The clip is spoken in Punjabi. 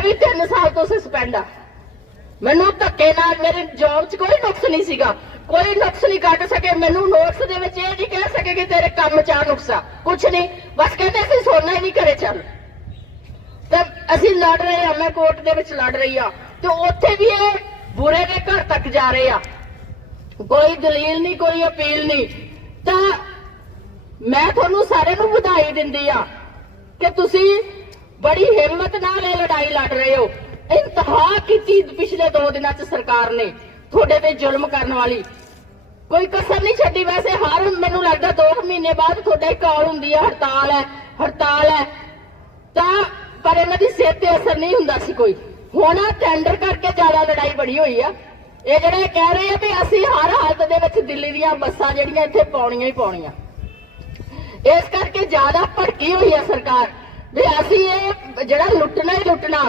ਵੀ 3 ਸਾਲ ਤੋਂ ਸਸਪੈਂਡ ਆ। ਮੈਨੂੰ ਧੱਕੇ ਨਾਲ ਮੇਰੇ ਜੌਬ 'ਚ ਕੋਈ ਨੁਕਸ ਨਹੀਂ ਸੀਗਾ। ਕੋਈ ਨੁਕਸ ਨਹੀਂ ਕੱਢ ਸਕੇ। ਮੈਨੂੰ ਨੋਟਸ ਦੇ ਵਿੱਚ ਇਹ ਨਹੀਂ ਕਹਿ ਸਕੇ ਕਿ ਤੇਰੇ ਕੰਮ 'ਚ ਆ ਨੁਕਸਾ ਕੁਛ ਨਹੀਂ। ਬਸ ਕਹਿੰਦੇ ਸੀ ਸੋਨਾ ਹੀ ਨਹੀਂ ਘਰੇ ਚੱਲ। ਤੇ ਅਸੀਂ ਲੜ ਰਹੇ ਆ। ਮੈਂ ਕੋਰਟ ਦੇ ਵਿੱਚ ਲੜ ਰਹੀ ਆ। ਤੇ ਉੱਥੇ ਵੀ ਇਹ ਬੁਰੇ ਦੇ ਘਰ ਤੱਕ ਜਾ ਰਹੇ ਆ। ਕੋਈ ਦਲੀਲ ਨਹੀਂ, ਕੋਈ ਅਪੀਲ ਨਹੀਂ। ਤਾਂ ਮੈਂ ਤੁਹਾਨੂੰ ਸਾਰਿਆਂ ਨੂੰ ਵਧਾਈ ਦਿੰਦੀ ਆ ਕਿ ਤੁਸੀਂ ਬੜੀ ਹਿੰਮਤ ਨਾਲ ਇਹ ਲੜਾਈ ਲੜ ਰਹੇ ਹੋ। ਇੰਤਹਾ ਕੀਤੀ ਪਿਛਲੇ 2 ਦਿਨਾਂ 'ਚ ਸਰਕਾਰ ਨੇ, ਤੁਹਾਡੇ ਤੇ ਜ਼ੁਲਮ ਕਰਨ ਵਾਲੀ। ਕੋਈ ਕਸਰ ਨਹੀਂ ਛੱਡੀ ਵੈਸੇ, ਹਰ ਮੈਨੂੰ ਲੱਗਦਾ 2 ਮਹੀਨੇ ਬਾਅਦ ਤੁਹਾਡੇ ਕਾਲ ਹੁੰਦੀ ਹੈ ਹੜਤਾਲ ਹੈ ਹੜਤਾਲ ਹੈ। ਤਾਂ, ਪਰ ਇਹਨਾਂ ਦੀ ਸਿਹਤ ਤੇ ਅਸਰ ਨਹੀਂ ਹੁੰਦਾ ਸੀ ਕੋਈ। ਹੁਣ ਟੈਂਡਰ ਕਰਕੇ ਜ਼ਿਆਦਾ ਲੜਾਈ ਬੜੀ ਹੋਈ ਆ। ਇਹ ਜਿਹੜੇ ਕਹਿ ਰਹੇ ਆ ਵੀ ਅਸੀਂ ਹਰ ਹਾਲਤ ਦੇ ਵਿੱਚ ਦਿੱਲੀ ਦੀਆਂ ਬੱਸਾਂ ਜਿਹੜੀਆਂ ਇੱਥੇ ਪਾਉਣੀਆਂ ਹੀ ਪਾਉਣੀਆਂ। ਇਸ ਕਰਕੇ ਜ਼ਿਆਦਾ ਭੜਕੀ ਹੋਈ ਆ ਵੀ ਅਸੀਂ ਇਹ ਜਿਹੜਾ ਲੁੱਟਣਾ ਹੀ ਲੁੱਟਣਾ।